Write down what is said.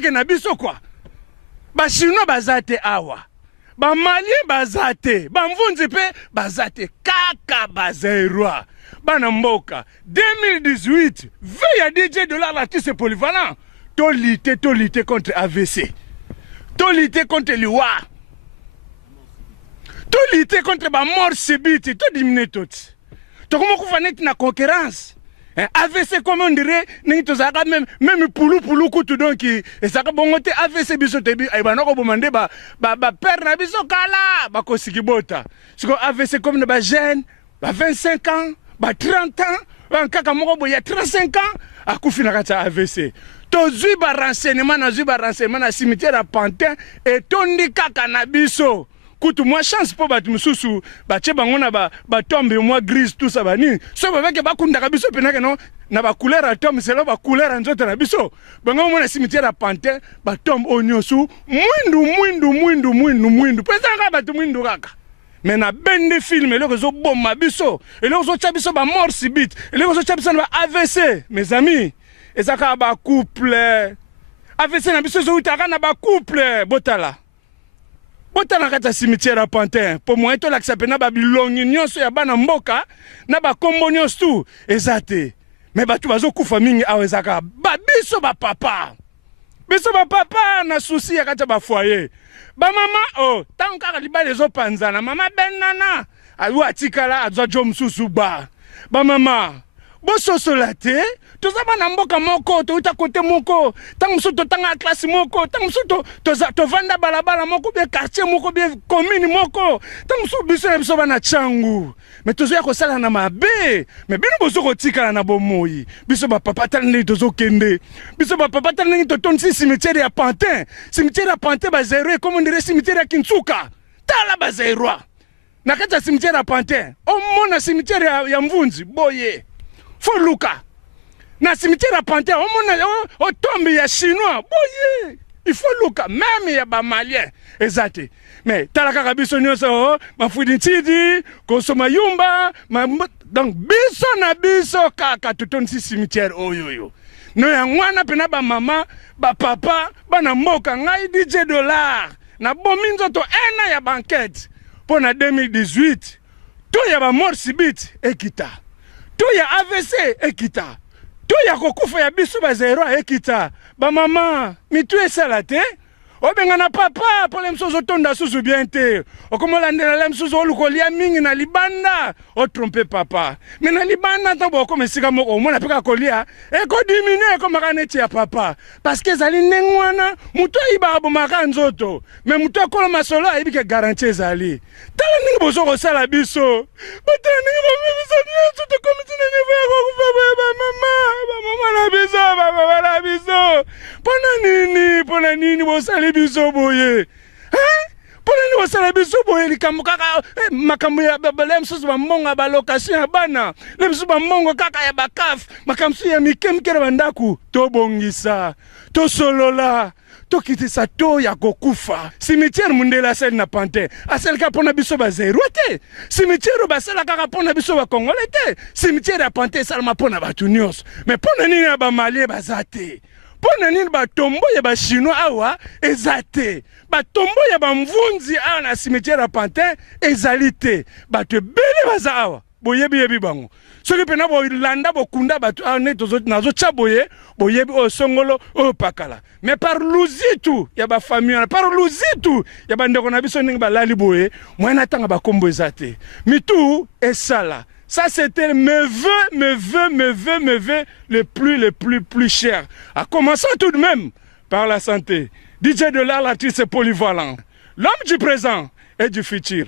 que na biso quoi. Ba chinois bazate awa. Ba malien bazate. Ba mvunzi pe bazate. Kaka bazairwa. Bana mboka. 2018. Veille à DJ Dollar l'artiste polyvalent. To lutter contre AVC. To lutter contre l'IWA. To lutter contre ba mort subite. To diminuer tout. To comment qu'on fait na concurrence. AVC comme on dirait, même poulou kutu donc et ça ka bongote AVC biso tebi ay banako bomande ba père na biso kala ba kosikibota. Siko AVC comme ne ba jeune, ba 25 ans, ba 30 ans, un kaka moko boya 35 ans akufi na kata AVC. To zui ba renseignement na cimetière à Pantin et tondi kaka na biso. Kutu moi chance pour batu mususu bache bango na ba tombe moi grise tout ça bani so ba ke bakunda ka biso penaka no na ba couleur à tombe c'est là ba couleur nzoto na biso bango mo na cimetière à Pantin ba tombe onyosu mwindu pesa ka batu mwindu kaka mais na bende film eloko zo bomba biso eloko zo chabiso ba mort subite eloko zo chabiso ba AVC mes amis ezaka ba couple AVC na biso zo utaka na ba couple botala. Botana kata cimetière à Pantin pour moi to lakisa pena ba bilongi nyonso ya bana mboka na ba kombo nyonso tu ezate mais batu bazokufa mingi awe ezaka ba biso ba papa na souci ya kata ba foyer ba mama oh tant kaka libala ezopanzana mama benana alu atikala azwa jom susu ba mama bososola te tozaba na mboka moko to uta kote moko tangu musu to tanga classe moko tangu musu to vanda balabala moko be quartier moko be commune moko tangu musu biso bana changu mais tozo ya kosala na mabe mais bino bozo kotikala na bomoi biso ba papa tali tozo kende biso ba papa tali to tonsi cimetière ya Pantin ba zéro comme on dirait cimetière ya Kintsuka tala ba zéro na kata cimetière ya Pantin o mona cimetière ya Mvunzi boye faut luka na cimetière à Pantin on tombe ya chinois boye il faut luka même ya ba malien exact mais talaka kabiso nyonso mafudi ntidi kosoma yumba donc biso na biso kaka tutonsi cimetière oyoyo no ya ngwana pena ba mama ba papa bana mboka ngai DJ Dollar na bominzo to ena ya banquette pour na 2018 to ya ba mort subite ekita to ya AVC ekita to ya kokufa ya biso ba zero ekita ba mama mitu esala te obenga na papa pour les msozo tonda susu bien te okomola ndela les msozo olukolia mingi na libanda o tromper papa mais na libanda to boko mesika moko mona peka kolia e ko diminuer ko makaneti ya papa parce que zali nengwana muto iba bomaka nzoto mais muto kola masolo ayibike garantie zali tala ningi bozo ko sala biso batala ningi bozo biso to komiti na niveau ya ko mama na biso pona nini bosali biso boye pona nini bosali biso boye likambo kaka makambo ya lemsusu bamongo ba location ya bana lemsusu bamongo kaka ya bakaf makambo ya mikemkere bandaku tobongisa tosolola tokitisa to ya kokufa cimetière mundela sel na Pantin asel ka pona biso ba zero te cimetière basala kaka pona biso ba congolais te cimetière ya Pantin salma pona batu nyonso mais pona nini ya ba malien bazate pona nini ba tombo ya ba chinois awa ezate ba tombo ya ba mvunzi awa na cimetière ya Pantin ezalite bato bele baza awa boyebi bango soki pena bo landa bo kunda batu ane tozo nazo chaboye boyebi o songolo o pakala mais par luzitu ya ba famille par luzitu ya ba ndeko na biso ningi ba lali boye mwana tanga ba kombo ezate mitu esala ça c'était mes vœux les plus chers à commencer tout de même par la santé DJ Dollar l'artiste polyvalent l'homme du présent et du futur.